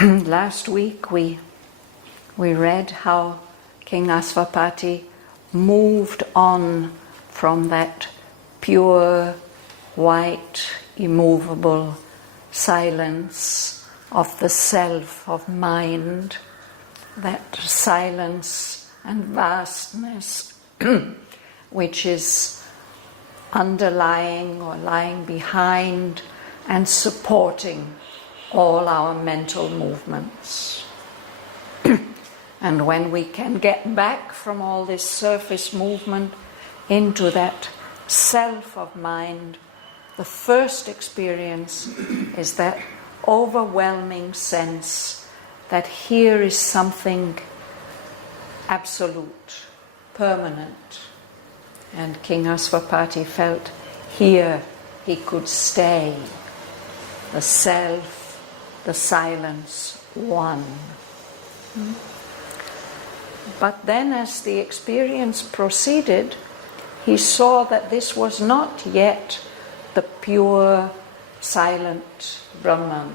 Last week we read how 𝒂𝒏𝒂 moved on from that pure, white, immovable silence of the self of mind, that silence and vastness which is underlying or lying behind and supporting all our mental movements. And when we can get back from all this surface movement into that self of mind, the first experience is that overwhelming sense that here is something absolute, permanent. And 𝒂𝒏𝒂 felt here he could stay, the self, the silence, one. But then as the experience proceeded, he saw that this was not yet the pure, silent Brahman.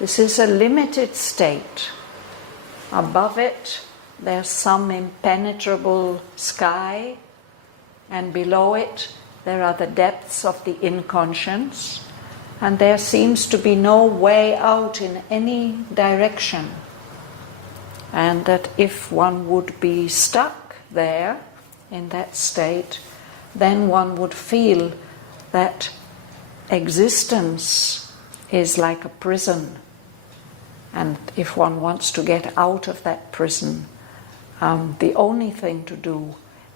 This is a limited state. Above it, there's some impenetrable sky, and below it, there are the depths of the inconscience, and there seems to be no way out in any direction. And that if one would be stuck there, in that state, then one would feel that existence is like a prison. And if one wants to get out of that prison, the only thing to do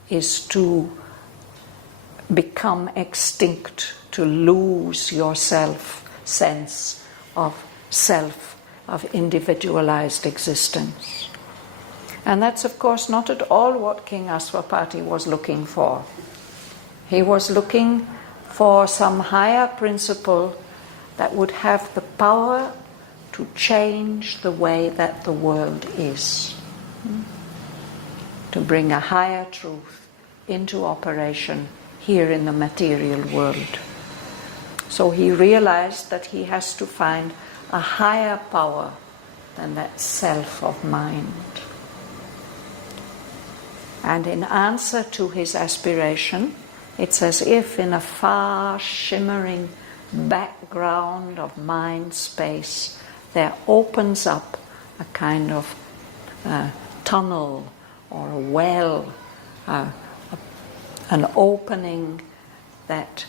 is to become extinct, to lose your sense of individualized existence. And that's of course not at all what 𝒂𝒏𝒂 was looking for. He was looking for some higher principle that would have the power to change the way that the world is, to bring a higher truth into operation here in the material world. So he realized that he has to find a higher power than that self of mind. And in answer to his aspiration, it's as if in a far shimmering background of mind space there opens up a kind of tunnel or a well, an opening that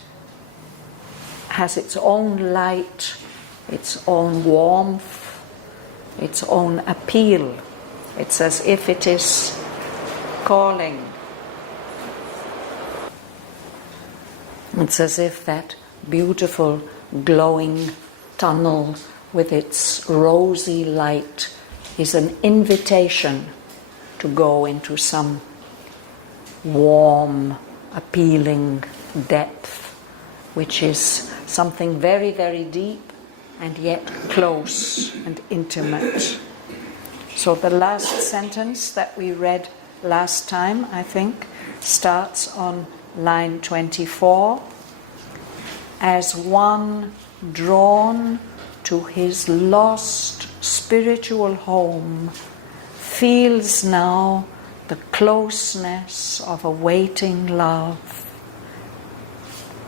has its own light, its own warmth, its own appeal. It's as if it is calling. It's as if that beautiful glowing tunnel with its rosy light is an invitation to go into some warm, appealing depth, which is something very, very deep and yet close and intimate. So the last sentence that we read last time, I think, starts on line 24. As one drawn to his lost spiritual home feels now the closeness of awaiting love,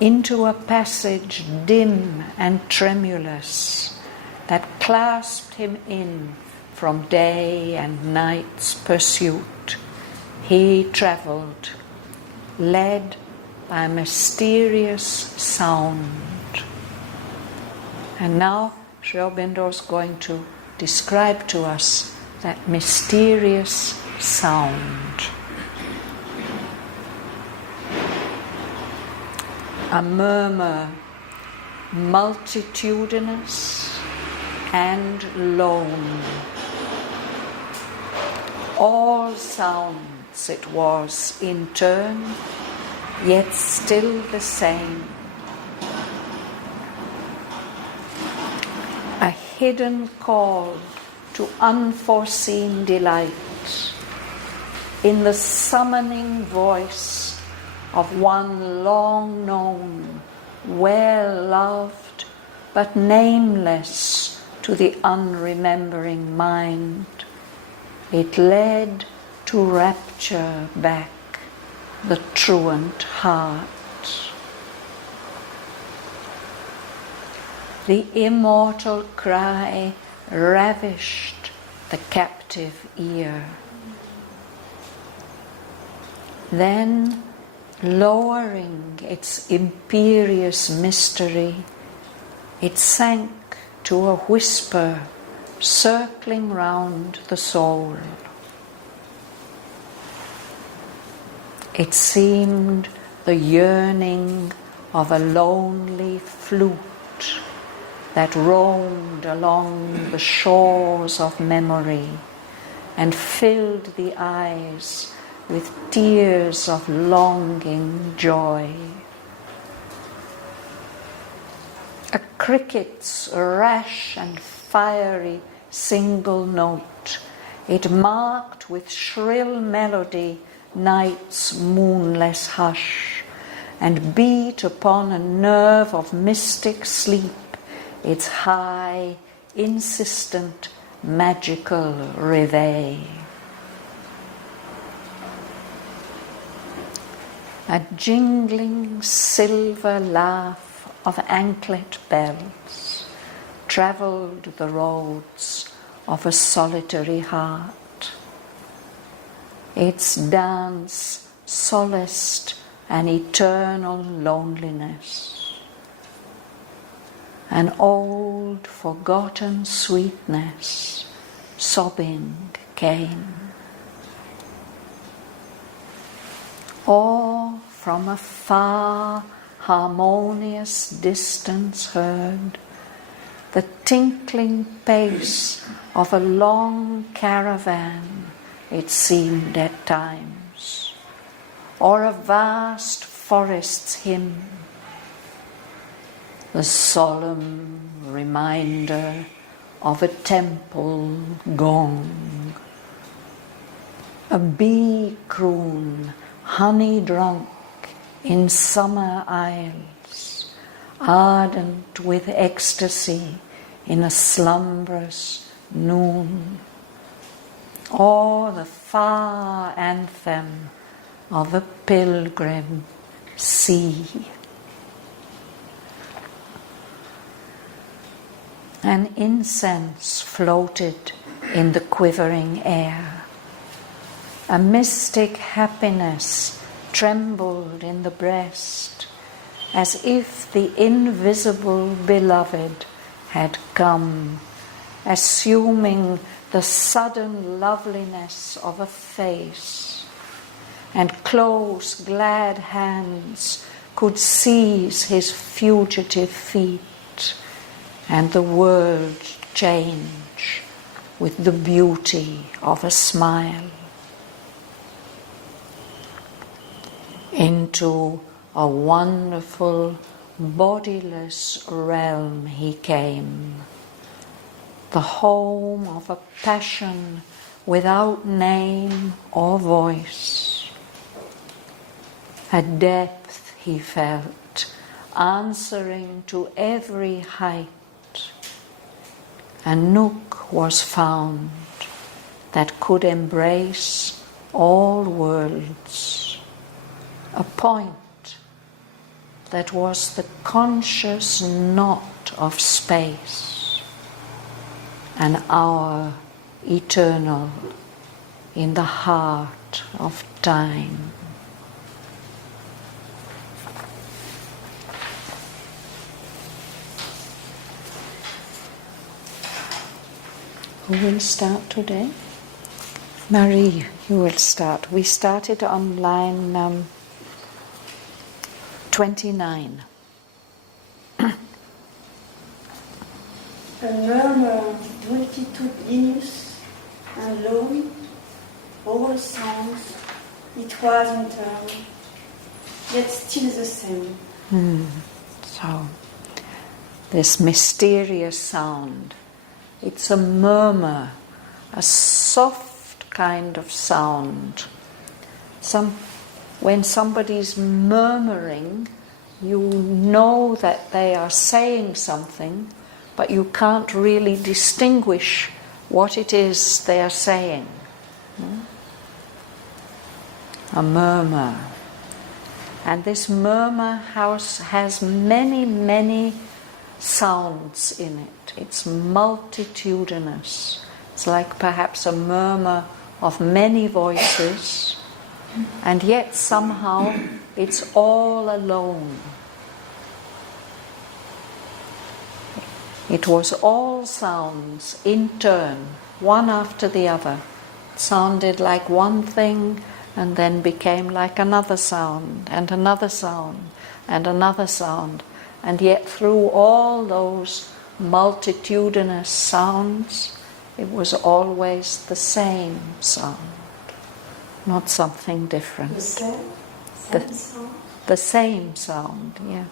into a passage dim and tremulous that clasped him in from day and night's pursuit, he travelled, led by a mysterious sound. And now Sri Aurobindo is going to describe to us that mysterious sound. A murmur multitudinous and lone. All sounds it was in turn, yet still the same. A hidden call to unforeseen delight in the summoning voice of one long known, well loved, but nameless to the unremembering mind. It led to rapture back the truant heart. The immortal cry ravished the captive ear. Then, lowering its imperious mystery, it sank to a whisper circling round the soul. It seemed the yearning of a lonely flute that roamed along the shores of memory and filled the eyes with tears of longing joy. A cricket's rash and fiery single note, it marked with shrill melody night's moonless hush, and beat upon a nerve of mystic sleep its high, insistent, magical reveille. A jingling silver laugh of anklet bells travelled the roads of a solitary heart. Its dance solaced an eternal loneliness. An old forgotten sweetness sobbing came. Or from a far harmonious distance heard the tinkling pace of a long caravan, it seemed at times, or a vast forest's hymn, the solemn reminder of a temple gong. A bee croon, honey drunk in summer isles, ardent with ecstasy in a slumbrous noon, or the far anthem of a pilgrim sea. An incense floated in the quivering air. A mystic happiness trembled in the breast, as if the invisible beloved had come, assuming the sudden loveliness of a face, and close, glad hands could seize his fugitive feet, and the world change with the beauty of a smile. Into a wonderful, bodiless realm he came, the home of a passion without name or voice. A depth he felt, answering to every height. A nook was found that could embrace all worlds. A point that was the conscious knot of space, an hour eternal in the heart of time. Who will start today? Marie, you will start. We started on line 29. A murmur, multitudinous and lone, all sounds, it was in turn, yet still the same. So, this mysterious sound, it's a murmur, a soft kind of sound. When somebody's murmuring, you know that they are saying something, but you can't really distinguish what it is they are saying. A murmur. And this murmur house has many, many sounds in it. It's multitudinous. It's like perhaps a murmur of many voices, and yet somehow it's all alone. It was all sounds in turn, one after the other. It sounded like one thing and then became like another sound and another sound and another sound. And yet through all those multitudinous sounds, it was always the same sound, not something different. The same sound? The same sound, yeah.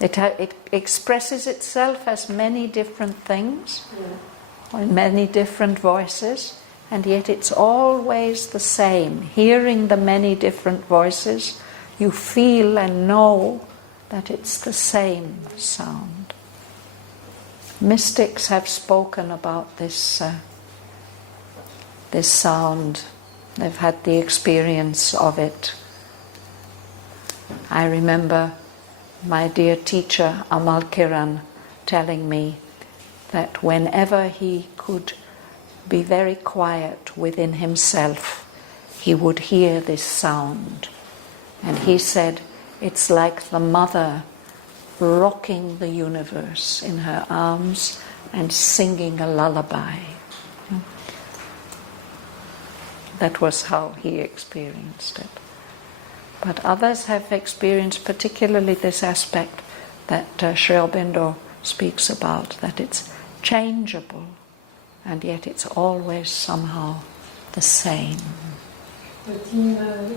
It expresses itself as many different things, in many different voices, and yet it's always the same. Hearing the many different voices, you feel and know that it's the same sound. Mystics have spoken about this sound. They've had the experience of it. I remember my dear teacher Amal Kiran telling me that whenever he could be very quiet within himself, he would hear this sound. And he said, it's like the mother rocking the universe in her arms and singing a lullaby. That was how he experienced it. But others have experienced particularly this aspect that Sri Aurobindo speaks about, that it's changeable and yet it's always somehow the same. But in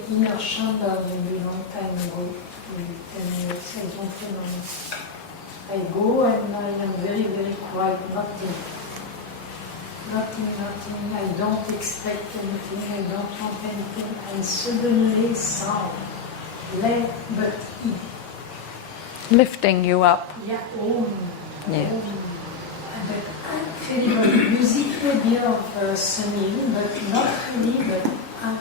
inner chamber, maybe long time ago, 10 years, I don't remember. I go and I am very, very quiet, nothing. I don't expect anything, I don't want anything, and suddenly sound. But Lifting you up. Yeah, Yeah. But incredible. Musically bien of singing, but not really, but incredible.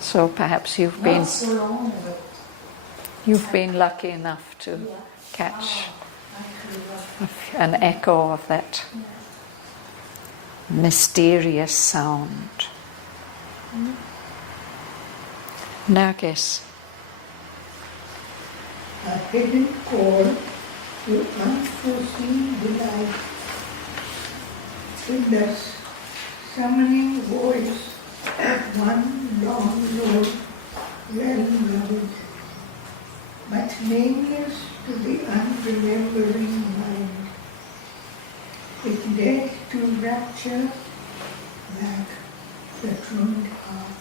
So perhaps you've Not so long, but been lucky enough to catch incredible. an echo of that mysterious sound. Nargis. A hidden call to unforeseen delight. With the summoning voice of one long Lord, well loved, but nameless to the unremembering mind. It dared to rapture back the truant heart.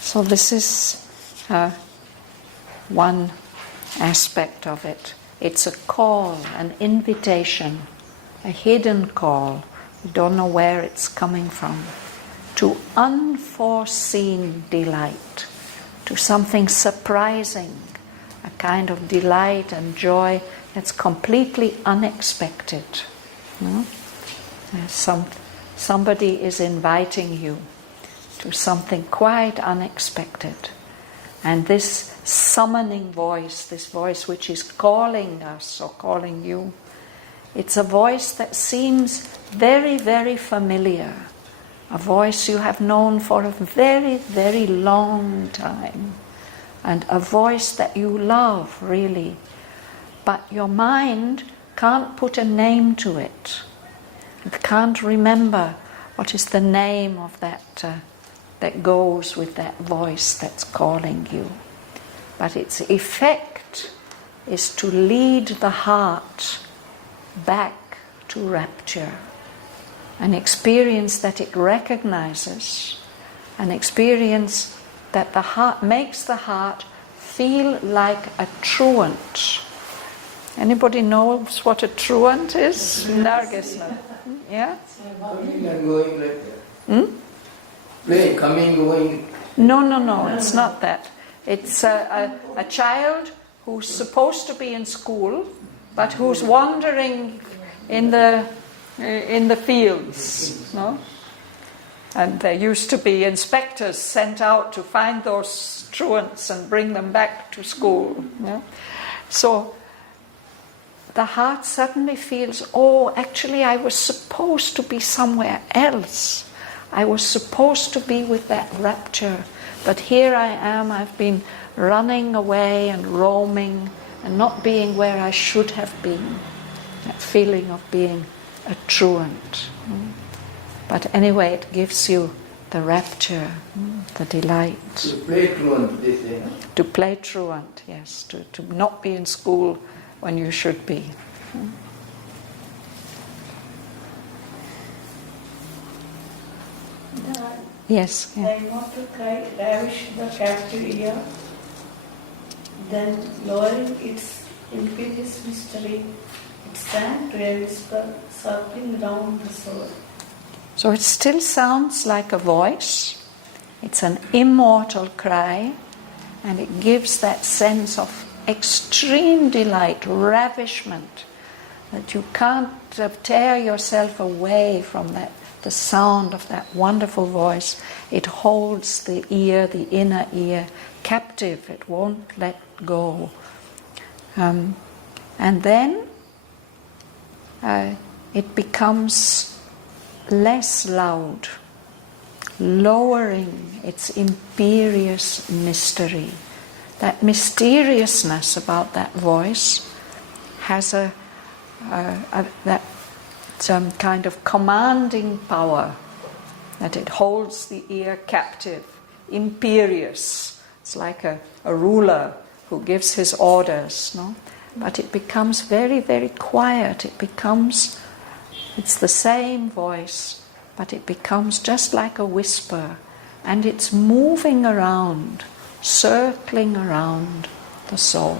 So this is one aspect of it. It's a call, an invitation, a hidden call. You don't know where it's coming from. To unforeseen delight, to something surprising, a kind of delight and joy that's completely unexpected. Somebody is inviting you to something quite unexpected. And this summoning voice, this voice which is calling us or calling you, it's a voice that seems very, very familiar. A voice you have known for a very, very long time. And a voice that you love, really. But your mind can't put a name to it. It can't remember what is the name of that goes with that voice that's calling you. But its effect is to lead the heart back to rapture. An experience that it recognizes, an experience that the heart makes the heart feel like a truant. Anybody knows what a truant is? Nargis, yeah? Coming and going like that. Play, coming, going. No, it's not that. It's a child who's supposed to be in school, but who's wandering in the fields, no? And there used to be inspectors sent out to find those truants and bring them back to school. Yeah? So the heart suddenly feels, oh, actually I was supposed to be somewhere else. I was supposed to be with that rapture. But here I am, I've been running away and roaming and not being where I should have been. That feeling of being a truant. But anyway, it gives you the rapture, the delight. To play truant, they say. To play truant, yes. To not be in school when you should be. Yes. Yeah. I want to try ravish the captive ear, then lowering its imperious mystery, it sang to a whisper, circling round the soul. So it still sounds like a voice. It's an immortal cry, and it gives that sense of extreme delight, ravishment, that you can't tear yourself away from that, the sound of that wonderful voice. It holds the ear, the inner ear, captive. It won't let go. And then it becomes less loud, lowering its imperious mystery. That mysteriousness about that voice has some kind of commanding power, that it holds the ear captive, imperious. It's like a ruler who gives his orders, no? But it becomes very, very quiet. It's the same voice, but it becomes just like a whisper, and it's moving around, circling around the soul.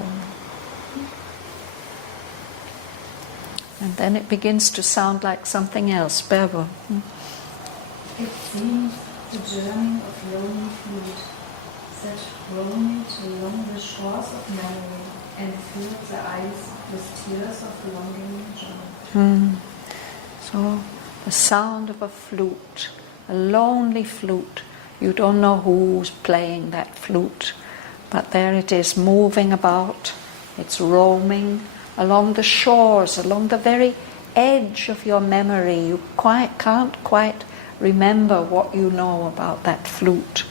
And then it begins to sound like something else. Berber. It seems the journey of lonely feet that roamed along the shores of memory and filled the eyes with tears of longing and joy. So the sound of a flute, a lonely flute. You don't know who's playing that flute, but there it is, moving about. It's roaming along the shores, along the very edge of your memory. You can't quite remember what you know about that flute.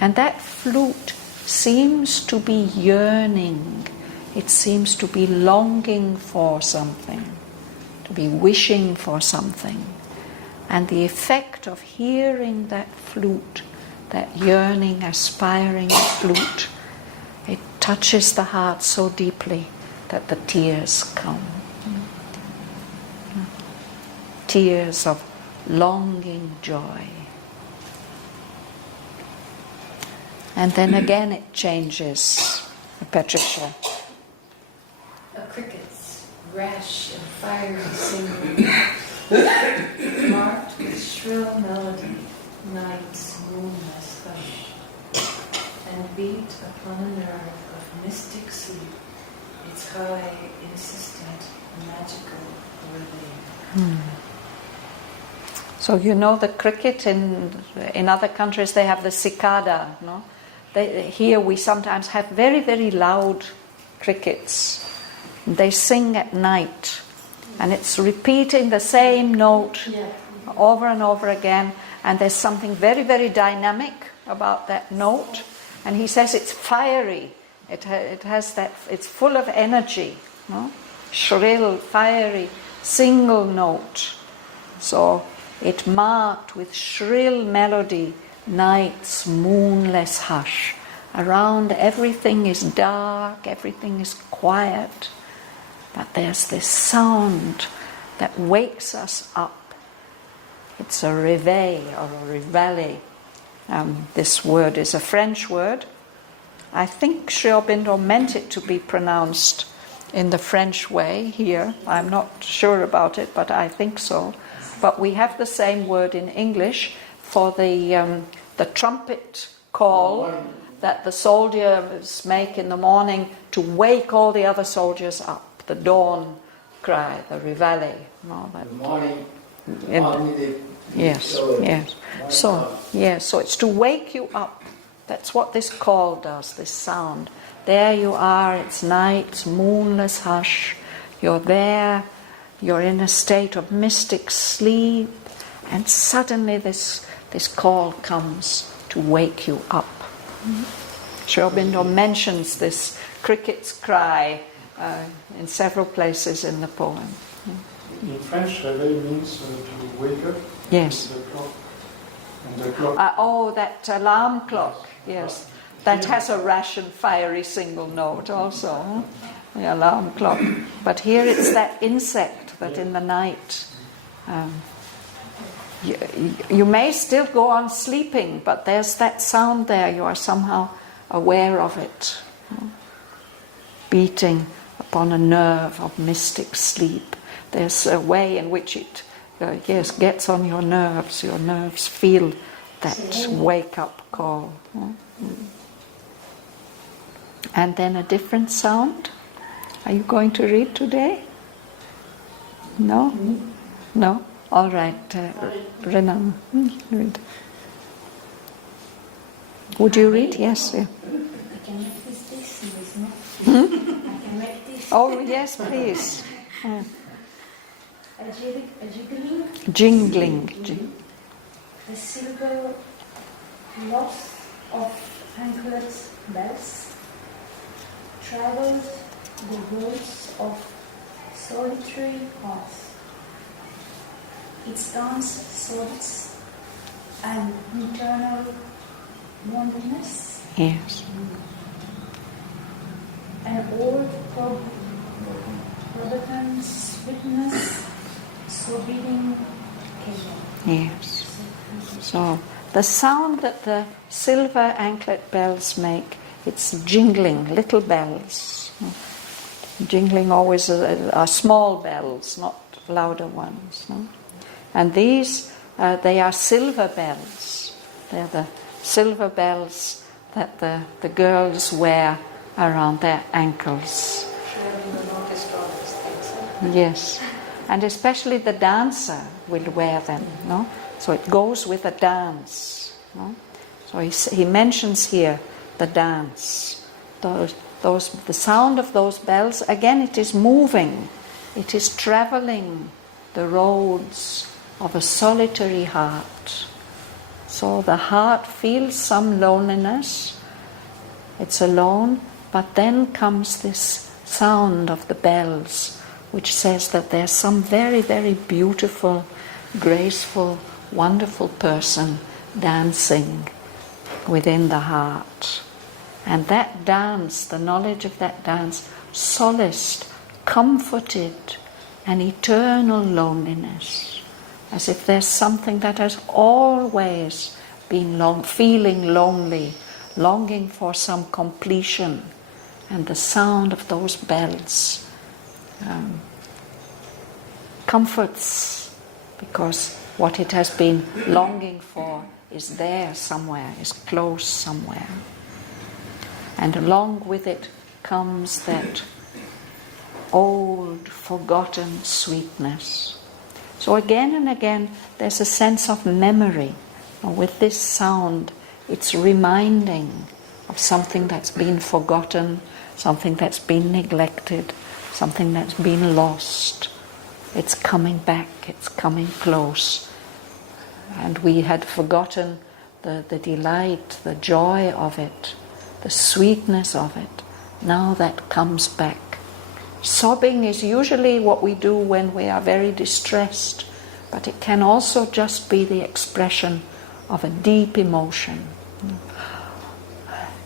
And that flute seems to be yearning. It seems to be longing for something, to be wishing for something. And the effect of hearing that flute, that yearning, aspiring flute, it touches the heart so deeply that the tears come. Tears of longing joy. And then again it changes. Patricia. A cricket's rash and fiery singing, marked with shrill melody, night's moonless hush, and beat upon a nerve of mystic sleep, its high, insistent, magical reveille. So you know the cricket in other countries they have the cicada, no? Here we sometimes have very, very loud crickets. They sing at night, and it's repeating the same note over and over again, and there's something very, very dynamic about that note, and he says it's fiery. It has that, it's full of energy, no? Shrill, fiery, single note. So it marked with shrill melody night's moonless hush. Around everything is dark, everything is quiet, but there's this sound that wakes us up. It's a réveil or a réveillé. This word is a French word. I think Sri Aurobindo meant it to be pronounced in the French way here. I'm not sure about it, but I think so. But we have the same word in English for the trumpet call that the soldiers make in the morning to wake all the other soldiers up. the dawn cry, the reveille. No, that, The morning, yes, yes. So, yes, so it's to wake you up. That's what this call does, this sound. There you are, it's night, it's moonless hush. You're there, you're in a state of mystic sleep, and suddenly this call comes to wake you up. Sri Aurobindo mentions this cricket's cry in several places in the poem. In French, réveil means to wake up. Yes. The clock. And the clock. That alarm clock, yes. That has a rash and fiery single note also, the alarm clock. But here it's that insect that in the night, you may still go on sleeping, but there's that sound there, you are somehow aware of it, beating upon a nerve of mystic sleep. There's a way in which it gets on your nerves feel that wake-up call. And then a different sound. Are you going to read today? No? No? All right, Renan, read. Would you read? Yes. Yeah. I can make this dictionary, no? I can make this. Oh, yes, please. A Jingling. The silver loss of anklet bells traveled the roads of solitary paths. Its dance solace and internal loneliness. Yes. An old Robertson sweetness, forbidding chaos. Yes. So the sound that the silver anklet bells make, it's jingling, little bells. Jingling always are small bells, not louder ones. No? And these, they are silver bells. They're the silver bells that the girls wear around their ankles. Yes. And especially the dancer will wear them, no? So it goes with a dance, no? So he mentions here the dance. The sound of those bells, again it is moving. It is traveling the roads of a solitary heart. So the heart feels some loneliness, it's alone, but then comes this sound of the bells, which says that there's some very, very beautiful, graceful, wonderful person dancing within the heart. And that dance, the knowledge of that dance, solaced, comforted an eternal loneliness, as if there's something that has always been feeling lonely, longing for some completion. And the sound of those bells comforts, because what it has been longing for is there somewhere, is close somewhere. And along with it comes that old, forgotten sweetness. So again and again, there's a sense of memory. With this sound, it's reminding of something that's been forgotten, something that's been neglected, something that's been lost. It's coming back, it's coming close. And we had forgotten the delight, the joy of it, the sweetness of it. Now that comes back. Sobbing is usually what we do when we are very distressed, but it can also just be the expression of a deep emotion.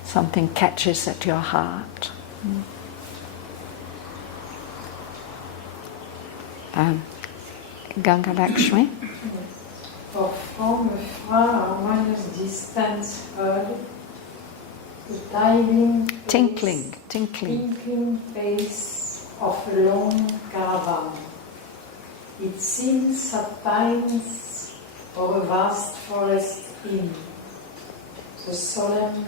Something catches at your heart. Ganga Lakshmi? For from afar a moment's distance heard the tinkling pace of a long caravan. It seems at times of a vast forest in the solemn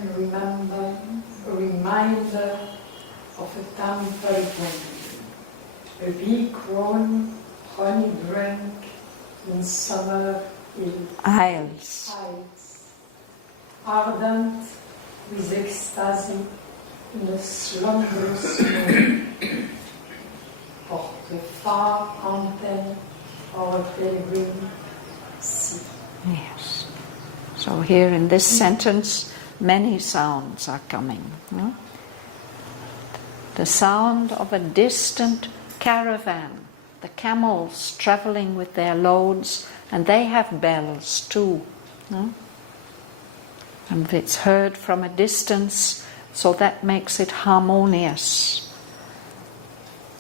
reminder of a temple. A bee grown, honey drank in summer Isles. Ardent with ecstasy in a slumberous mood. Porte phare antenne or a pilgrim sea. Yes. So here in this sentence, many sounds are coming. No? The sound of a distant caravan, the camels traveling with their loads, and they have bells too. No? And it's heard from a distance, so that makes it harmonious.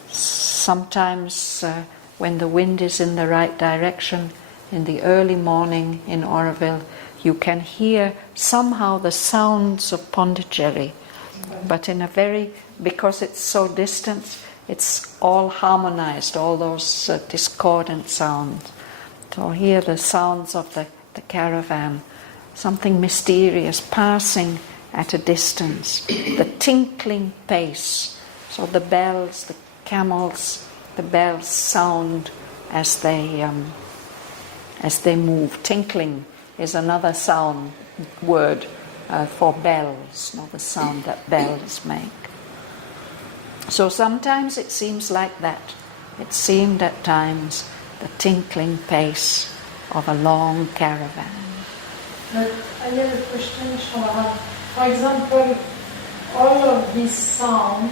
Sometimes when the wind is in the right direction, in the early morning in Auroville, you can hear somehow the sounds of Pondicherry, but in a very, because it's so distant, it's all harmonized, all those discordant sounds. So hear the sounds of the caravan, something mysterious passing at a distance, the tinkling pace. So the bells, the camels, the bells sound as they move. Tinkling is another sound word for bells, not the sound that bells make. So sometimes it seems like that. It seemed at times the tinkling pace of a long caravan. But I have a question, Shraddhavan. For example, all of this sound,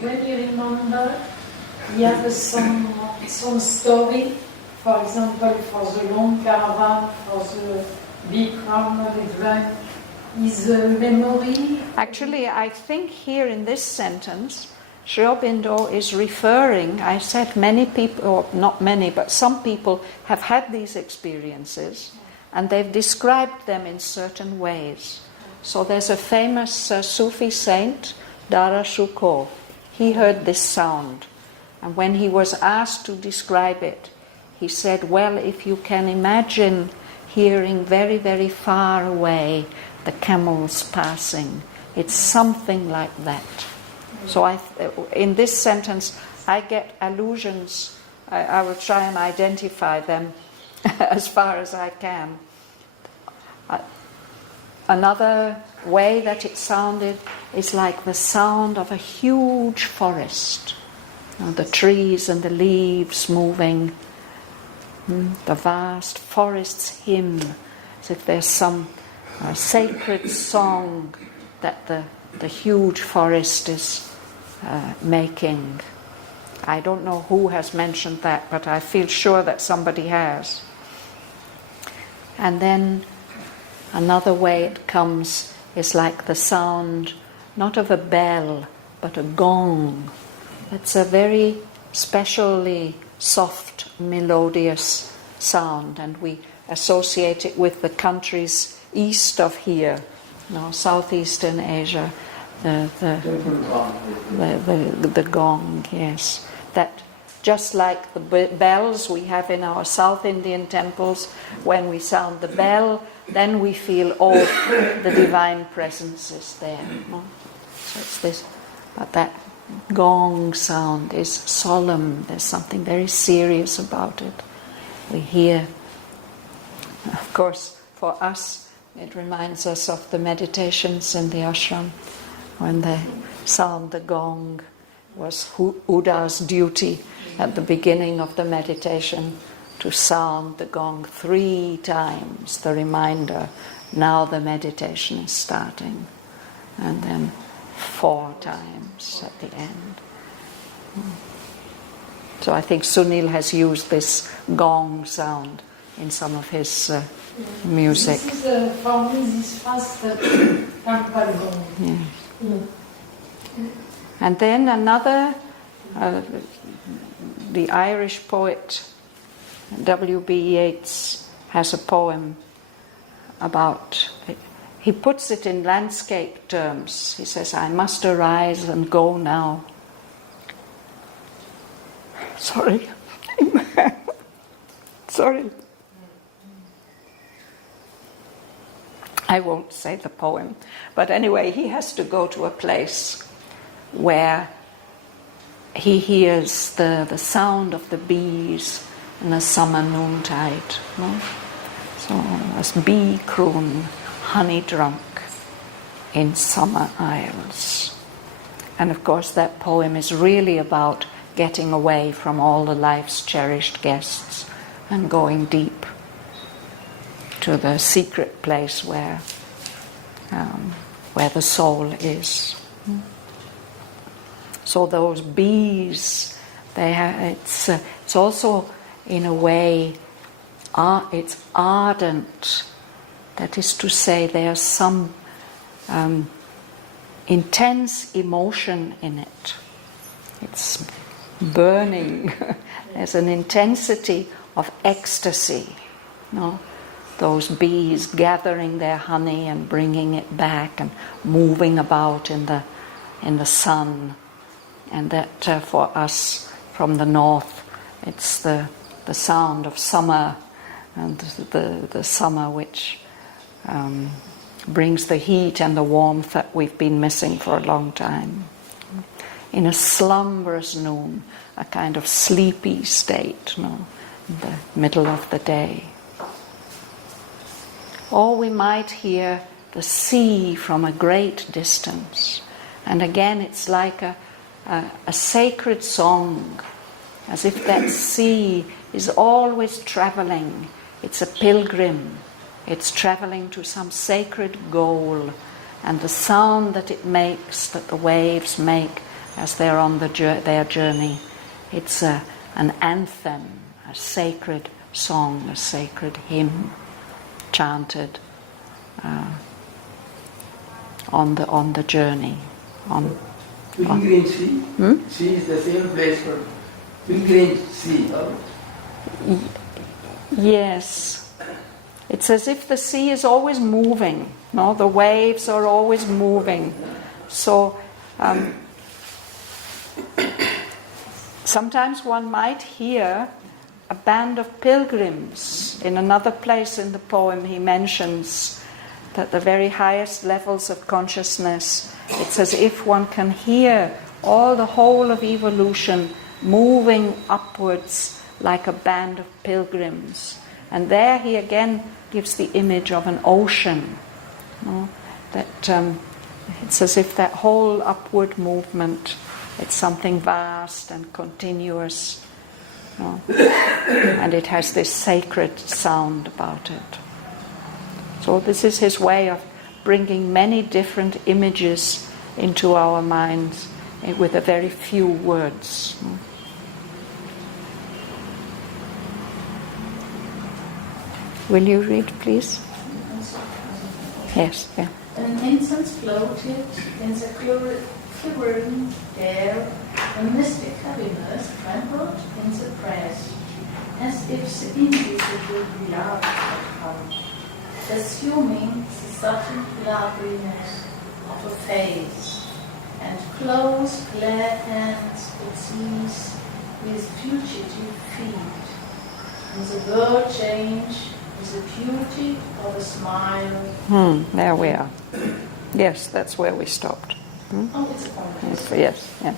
when you remember, you have some story, for example, for the long caravan, for the big family drank, is a memory? Actually, I think here in this sentence, Sri Aurobindo is referring, I said many people, or not many, but some people have had these experiences and they've described them in certain ways. So there's a famous Sufi saint, Dara Shikoh. He heard this sound, and when he was asked to describe it, he said, well, if you can imagine hearing very, very far away the camels passing, it's something like that. So in this sentence, I get allusions. I will try and identify them as far as I can. Another way that it sounded is like the sound of a huge forest. The trees and the leaves moving. The vast forest's hymn, as if there's some sacred song that the huge forest is making. I don't know who has mentioned that, but I feel sure that somebody has. And then another way it comes is like the sound, not of a bell, but a gong. It's a very specially soft, melodious sound, and we associate it with the countries east of here, Southeastern Asia. The gong, yes. That just like the bells we have in our South Indian temples, when we sound the bell, then we feel the divine presence is there. So it's this, but that gong sound is solemn. There's something very serious about it. We hear. Of course, for us, it reminds us of the meditations in the ashram, when they sound the gong. Was Uda's duty at the beginning of the meditation to sound the gong 3 times, the reminder, now the meditation is starting, and then 4 times at the end. So I think Sunil has used this gong sound in some of his music. This is, for me, this fast temple gong. Yeah. And then another, the Irish poet W.B. Yeats has a poem about, he puts it in landscape terms. He says, I must arise and go now. Sorry. Sorry. I won't say the poem. But anyway, he has to go to a place where he hears the sound of the bees in the summer noontide. No? So as bee croon, honey drunk in summer isles. And of course that poem is really about getting away from all the life's cherished guests and going deep to the secret place where the soul is. So those bees, it's also in a way, it's ardent. That is to say, there's some intense emotion in it. It's burning. There's an intensity of ecstasy. No? Those bees gathering their honey and bringing it back and moving about in the sun. And that for us from the north, it's the sound of summer, and the summer which brings the heat and the warmth that we've been missing for a long time. In a slumberous noon, a kind of sleepy state, in the middle of the day. Or we might hear the sea from a great distance. And again, it's like a sacred song, as if that sea is always traveling. It's a pilgrim. It's traveling to some sacred goal. And the sound that it makes, that the waves make as they're on their journey, it's an anthem, a sacred song, a sacred hymn, chanted on the journey. Pilgrim Sea? Sea is the same place for Pilgrim Sea. Yes. It's as if the sea is always moving. No, the waves are always moving. So sometimes one might hear a band of pilgrims. In another place in the poem he mentions that the very highest levels of consciousness, it's as if one can hear the whole of evolution moving upwards like a band of pilgrims. And there he again gives the image of an ocean. That it's as if that whole upward movement, it's something vast and continuous. And it has this sacred sound about it. So this is his way of bringing many different images into our minds with a very few words. Will you read, please? Yes, yeah. An incense floated in the quivering air, a mystic happiness trembled in the breast, as if the invisible beloved had come, assuming the subtle loveliness of a face, and close glad hands it sees with fugitive feet, and the world changed with the beauty of a smile. There we are. Yes, that's where we stopped. Oh, it's a poem. Yes, yeah.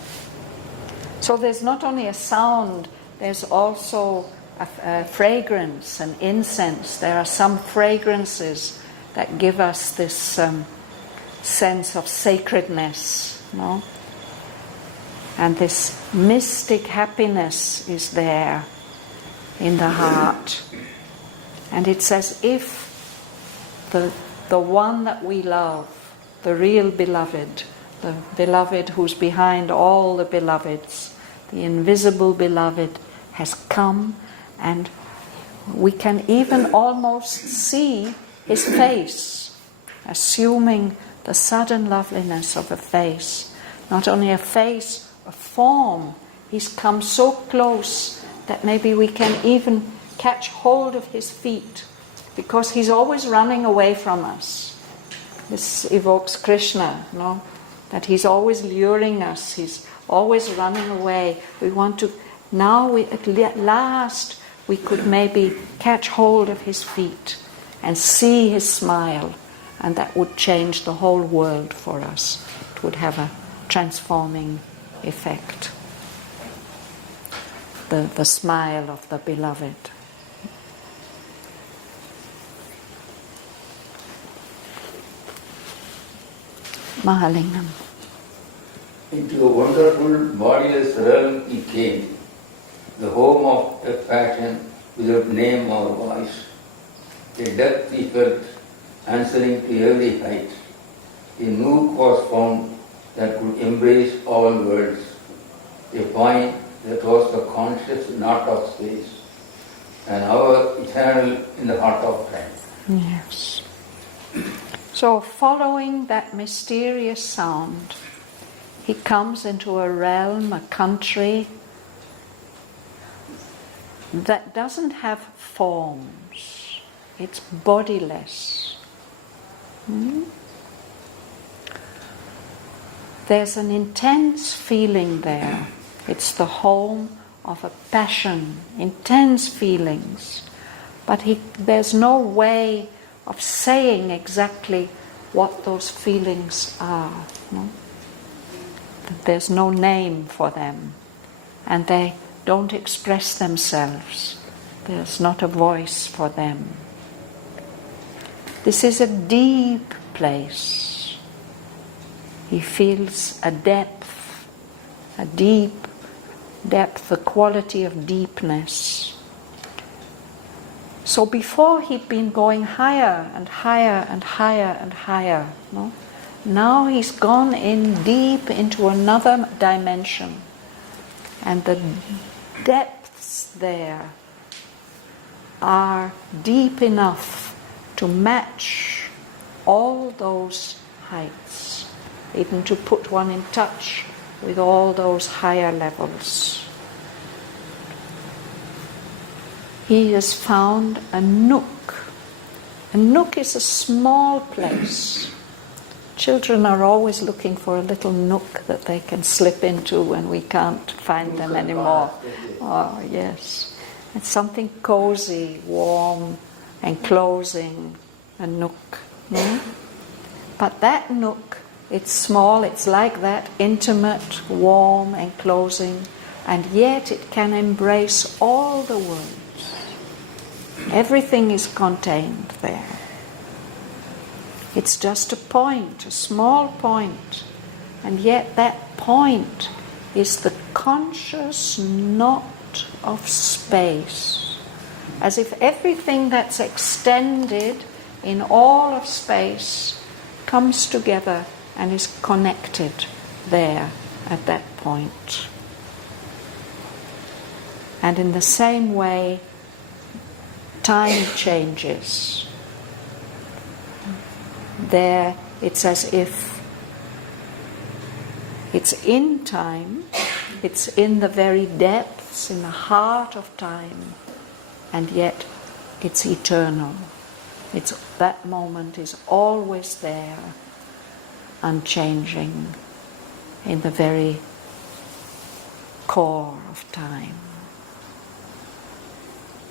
So there's not only a sound, there's also a fragrance, an incense. There are some fragrances that give us this sense of sacredness, no? And this mystic happiness is there in the heart. And it's as if the one that we love, the real beloved, the beloved who's behind all the beloveds, the invisible beloved, has come, and we can even almost see his face, assuming the sudden loveliness of a face. Not only a face, a form. He's come so close that maybe we can even catch hold of his feet, because he's always running away from us. This evokes Krishna, no? That he's always luring us, he's always running away. We want to, now at last we could maybe catch hold of his feet and see his smile, and that would change the whole world for us. It would have a transforming effect. the smile of the beloved. Mahalingam. Into a wonderful bodiless realm he came, the home of a passion without name or voice. A depth he felt, answering to every height. A nook was found that could embrace all worlds. A point that was the conscious knot of space, an hour eternal in the heart of time. Yes. So following that mysterious sound, he comes into a realm, a country that doesn't have forms. It's bodiless. There's an intense feeling there. It's the home of a passion, intense feelings. But there's no way of saying exactly what those feelings are. No? There's no name for them. And they don't express themselves. There's not a voice for them. This is a deep place. He feels a depth, the quality of deepness. So before he'd been going higher and higher and higher and higher, no? Now he's gone in deep into another dimension. And the depths there are deep enough to match all those heights, even to put one in touch with all those higher levels. He has found a nook. A nook is a small place. Children are always looking for a little nook that they can slip into when we can't find them anymore. Oh, yes. It's something cozy, warm, enclosing, a nook. But that nook, it's small, it's like that, intimate, warm, enclosing, and yet it can embrace all the worlds. Everything is contained there. It's just a point, a small point, and yet that point is the conscious knot of space, as if everything that's extended in all of space comes together and is connected there at that point. And in the same way, time changes. There, it's as if it's in time, it's in the very depths, in the heart of time, and yet it's eternal. That moment is always there, unchanging, in the very core of time.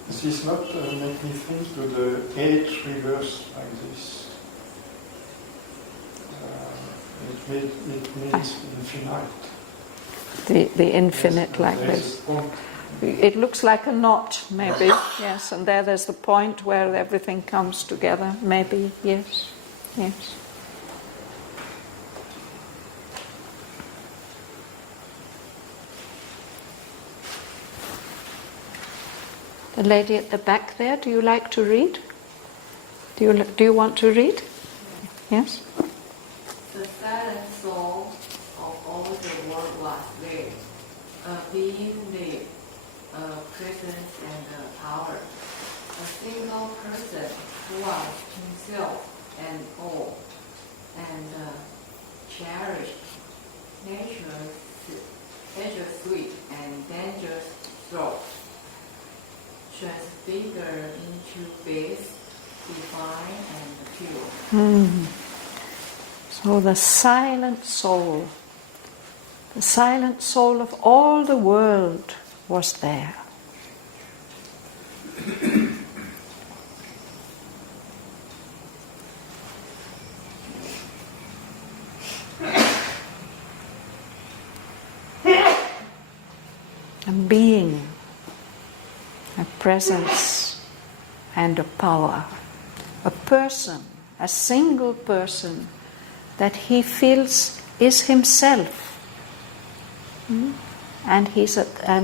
Does this not make me think to the 8 rivers like this? It means infinite. The infinite, yes, like this. It looks like a knot, maybe, yes, and there's the point where everything comes together, maybe, yes, yes. The lady at the back there, do you like to read? Do you want to read? Yes? The silent soul of all the world was there, being the presence and the power. A single person who was himself and all, and cherished nature's sweet and dangerous thought, transfigured into bliss, divine and pure. So the silent soul of all the world was there. A being presence and a power. A person, a single person that he feels is himself. And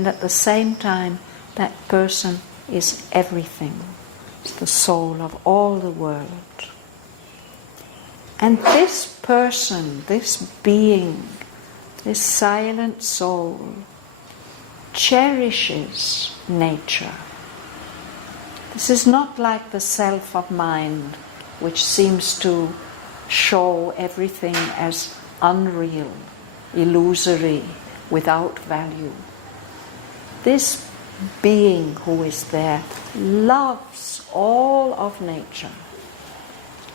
at the same time, that person is everything. It's the soul of all the world. And this person, this being, this silent soul, cherishes nature. This is not like the self of mind, which seems to show everything as unreal, illusory, without value. This being who is there loves all of nature,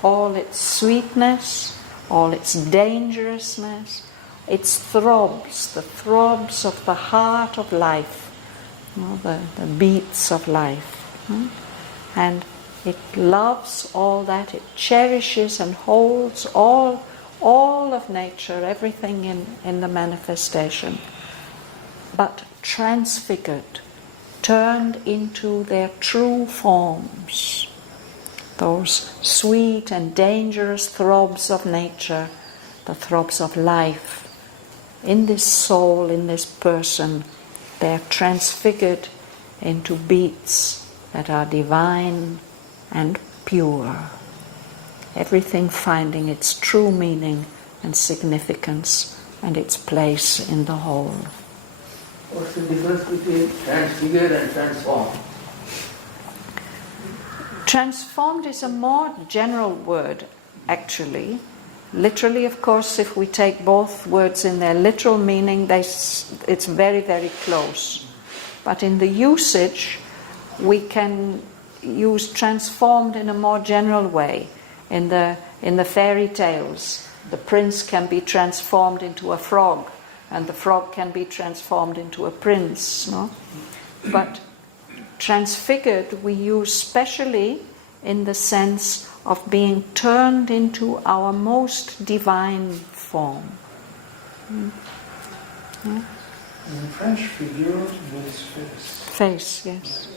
all its sweetness, all its dangerousness, its throbs, the throbs of the heart of life, the beats of life. And it loves all that, it cherishes and holds all of nature, everything in the manifestation, but transfigured, turned into their true forms. Those sweet and dangerous throbs of nature, the throbs of life, in this soul, in this person, they're transfigured into beats that are divine and pure. Everything finding its true meaning and significance and its place in the whole. What's the difference between transfigured and transformed? Transformed is a more general word, actually. Literally, of course, if we take both words in their literal meaning, it's very, very close. But in the usage, we can use transformed in a more general way. In the fairy tales, the prince can be transformed into a frog, and the frog can be transformed into a prince. No? But transfigured we use specially in the sense of being turned into our most divine form. In French, figure means face. Face, yes.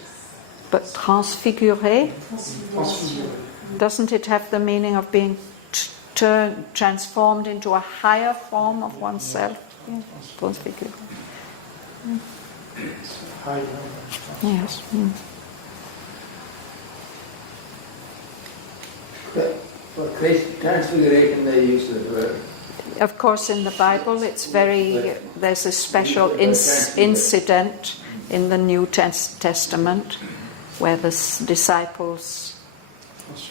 But transfiguré, doesn't it have the meaning of being transformed into a higher form of oneself? Yeah. Transfiguré. Yes. For transfiguration they use the word. Of course, in the Bible, there's a special incident in the New Testament where the disciples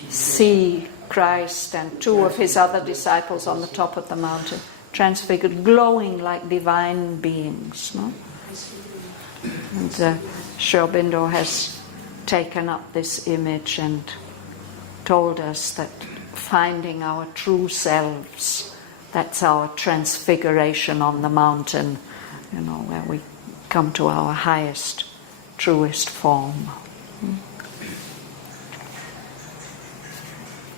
see Christ and two of his other disciples on the top of the mountain, transfigured, glowing like divine beings. No? And Sri Aurobindo has taken up this image and told us that finding our true selves, that's our transfiguration on the mountain, where we come to our highest, truest form.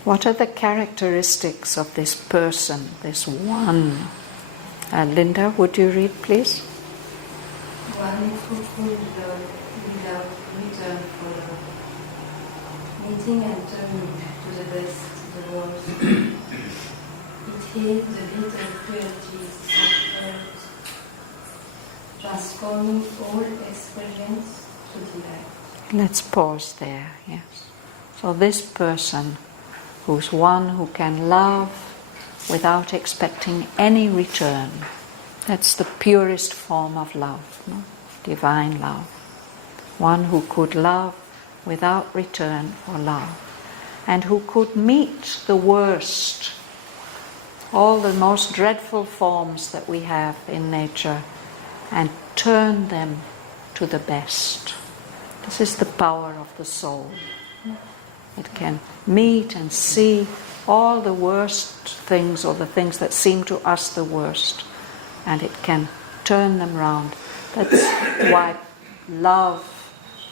What are the characteristics of this person, this one? Linda, would you read, please? One who could love without return for love, meeting and turning to the best, the worst. It hid the little purities of earth, transforming all experience to delight. Let's pause there, yes. So this person, who's one who can love without expecting any return, that's the purest form of love, no? Divine love. One who could love without return or love, and who could meet the worst, all the most dreadful forms that we have in nature, and turn them to the best. This is the power of the soul. It can meet and see all the worst things, or the things that seem to us the worst, and it can turn them round. That's why love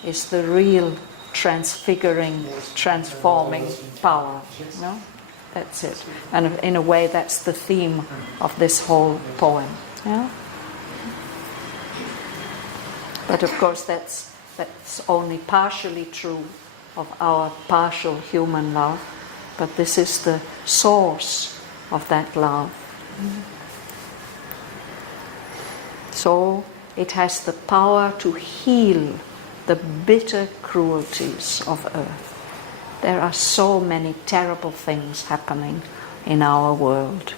is the real transfiguring, transforming power. No? That's it. And in a way, that's the theme of this whole poem. Yeah? But of course, that's that's only partially true of our partial human love, but this is the source of that love. So it has the power to heal the bitter cruelties of earth. There are so many terrible things happening in our world,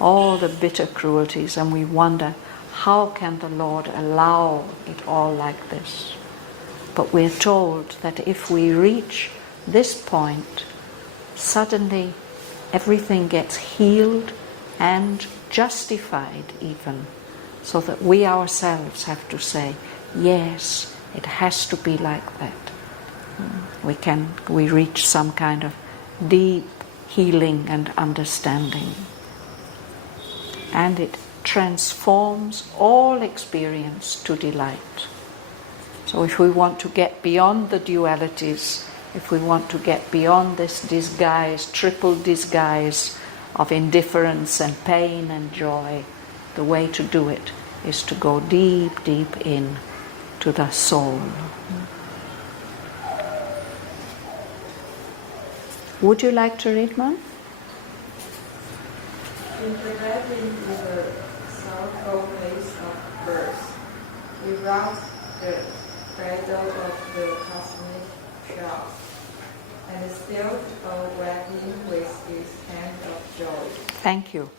all the bitter cruelties, and we wonder, how can the Lord allow it all like this? But we're told that if we reach this point, suddenly everything gets healed and justified even, so that we ourselves have to say, yes, it has to be like that. We reach some kind of deep healing and understanding. And it transforms all experience to delight. So if we want to get beyond the dualities, if we want to get beyond this disguise, triple disguise of indifference and pain and joy, the way to do it is to go deep, deep in to the soul. Would you like to read, Mom? Integrated into the sorrowful place of birth, he wraps the cradle of the cosmic child, and still wagging with his hand of joy. Thank you.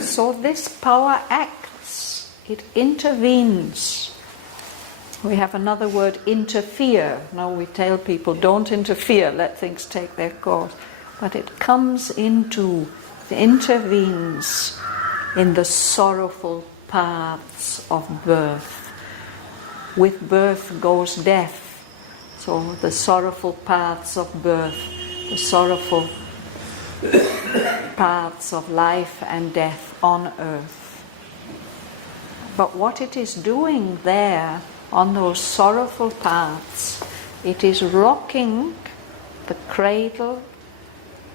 So this power acts, it intervenes. We have another word, interfere. Now we tell people, don't interfere, let things take their course. But it comes into, intervenes in the sorrowful paths of birth. With birth goes death. So the sorrowful paths of birth, the sorrowful paths of life and death on earth. But what it is doing there, on those sorrowful paths, it is rocking the cradle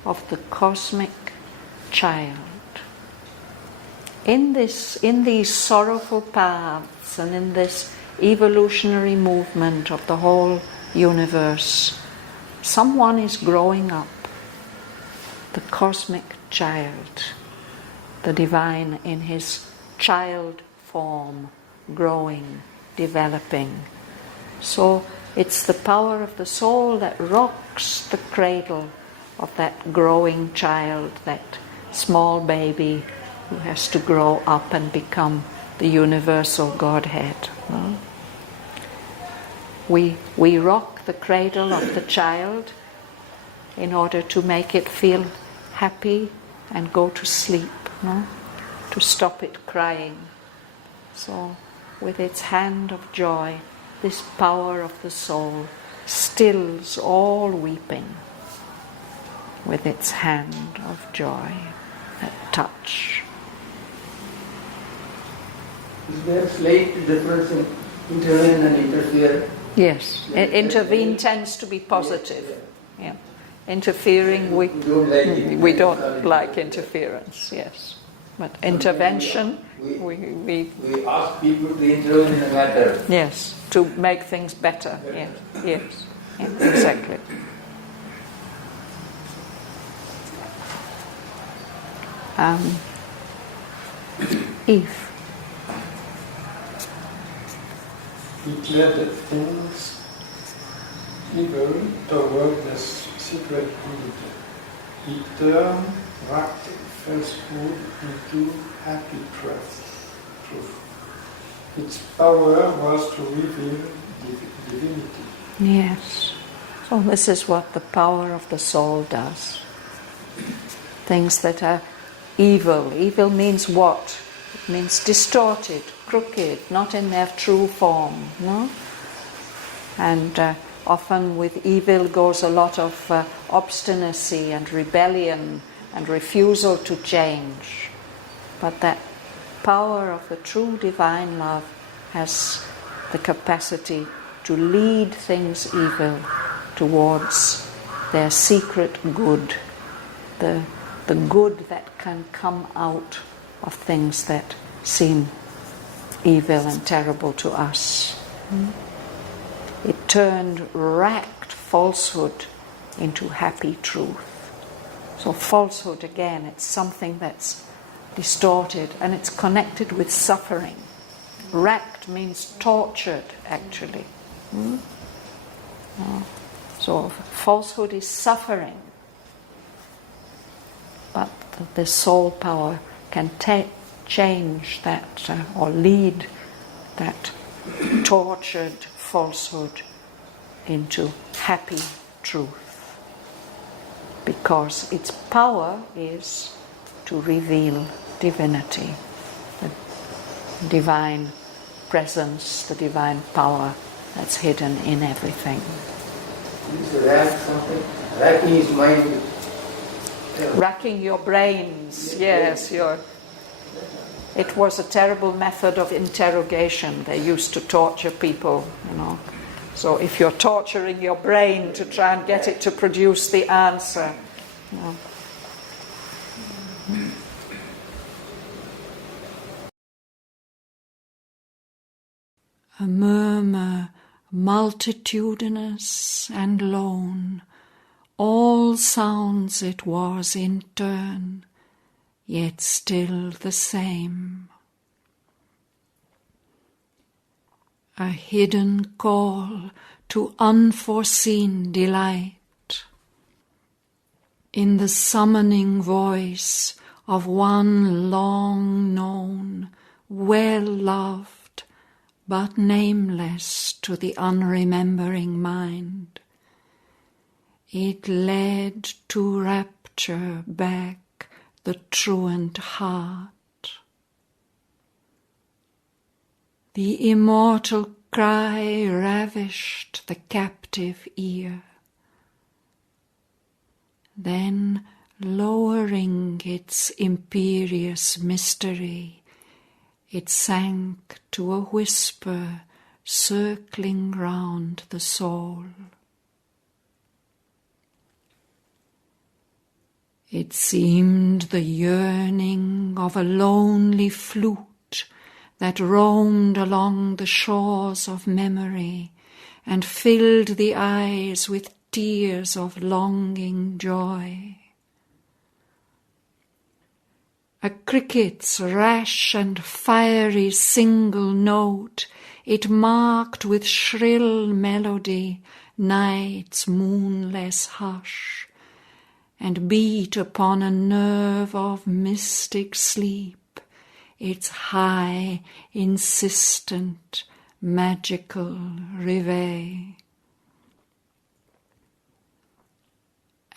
of the cosmic child. In these sorrowful paths and in this evolutionary movement of the whole universe, someone is growing up, the cosmic child, the divine in his child form, growing, developing. So it's the power of the soul that rocks the cradle of that growing child, that small baby who has to grow up and become the universal Godhead. We rock the cradle of the child in order to make it feel happy and go to sleep, to stop it crying. So with its hand of joy, this power of the soul stills all weeping with its hand of joy, that touch. Is there slight difference in intervene and interfere? Yes, intervene tends to be positive. Yeah, interfering we don't like interference. Yes, but intervention we ask people to intervene in a matter. Yes, to make things better. Yes, exactly. Eve. Declare that things evil toward the secret good. He turned wrapped falsehood into happy truth. Its power was to reveal divinity. Yes. So this is what the power of the soul does. Things that are evil. Evil means what? It means distorted, crooked, not in their true form, no? And often with evil goes a lot of obstinacy and rebellion and refusal to change. But that power of the true divine love has the capacity to lead things evil towards their secret good, the good that can come out of things that seem evil and terrible to us. It turned racked falsehood into happy truth. So falsehood, again, it's something that's distorted and it's connected with suffering. Racked means tortured, actually. So falsehood is suffering. But the soul power can change that or lead that tortured falsehood into happy truth. Because its power is to reveal divinity, the divine presence, the divine power that's hidden in everything. Is rack something? Racking his mind. Racking your brains, yes, it was a terrible method of interrogation. They used to torture people, So if you're torturing your brain to try and get it to produce the answer, A murmur multitudinous and lone, all sounds it was in turn, yet still the same. A hidden call to unforeseen delight, in the summoning voice of one long known, well loved, but nameless to the unremembering mind. It led to rapture back the truant heart. The immortal cry ravished the captive ear. Then, lowering its imperious mystery, it sank to a whisper circling round the soul. It seemed the yearning of a lonely flute that roamed along the shores of memory and filled the eyes with tears of longing joy. A cricket's rash and fiery single note, it marked with shrill melody night's moonless hush, and beat upon a nerve of mystic sleep its high, insistent, magical reveille.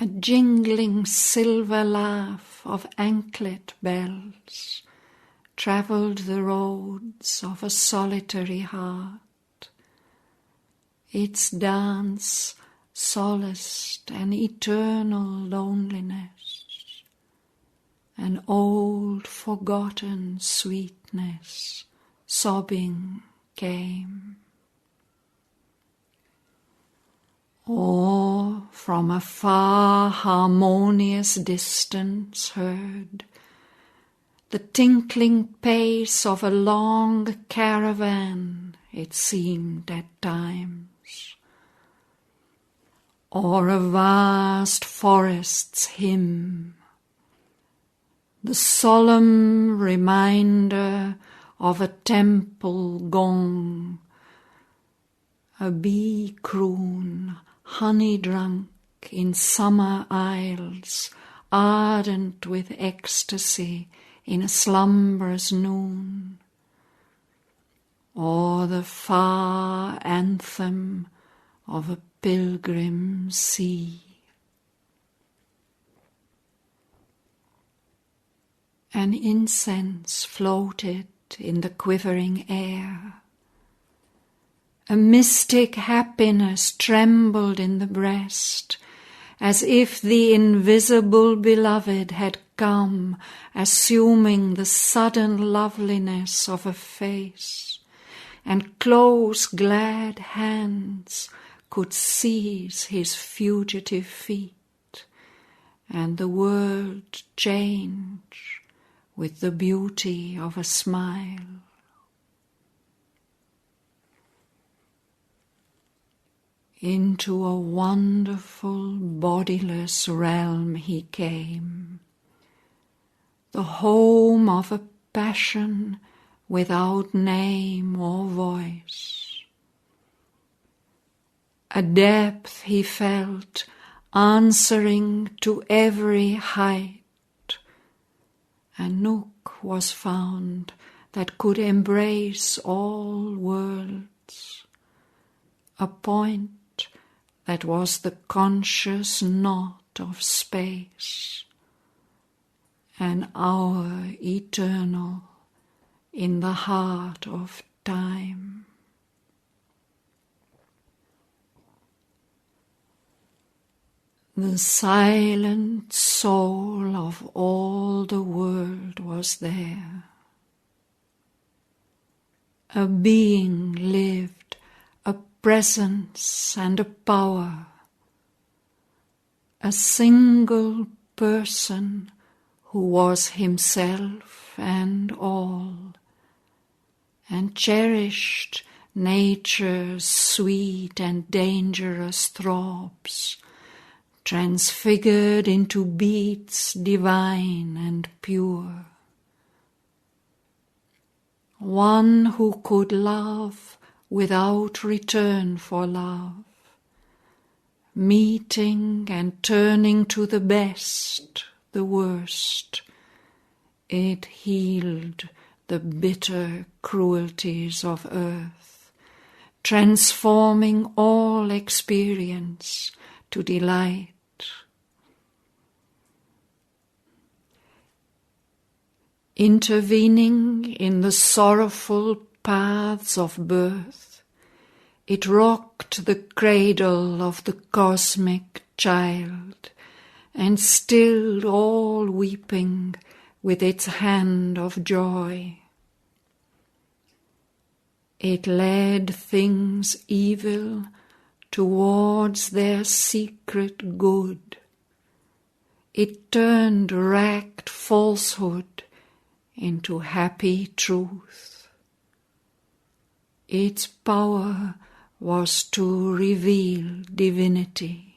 A jingling silver laugh of anklet bells travelled the roads of a solitary heart. Its dance solaced an eternal loneliness, an old forgotten sweetness, sobbing came. Or from a far harmonious distance heard the tinkling pace of a long caravan, it seemed at times, or a vast forest's hymn, the solemn reminder of a temple gong, a bee croon honey-drunk in summer aisles, ardent with ecstasy in a slumberous noon, or the far anthem of a pilgrim sea. An incense floated in the quivering air. A mystic happiness trembled in the breast, as if the invisible beloved had come, assuming the sudden loveliness of a face, and close glad hands could seize his fugitive feet, and the world change with the beauty of a smile. into a wonderful bodiless realm he came, the home of a passion without name or voice. A depth he felt answering to every height. A nook was found that could embrace all worlds, a point that was the conscious knot of space, an hour eternal in the heart of time. The silent soul of all the world was there. A being lived, a presence and a power, a single person who was himself and all, and cherished nature's sweet and dangerous throbs, transfigured into beats divine and pure. One who could love without return for love, meeting and turning to the best, the worst. It healed the bitter cruelties of earth, transforming all experience to delight. Intervening in the sorrowful paths of birth, it rocked the cradle of the cosmic child and stilled all weeping with its hand of joy. It led things evil towards their secret good. It turned racked falsehood into happy truth. Its power was to reveal divinity.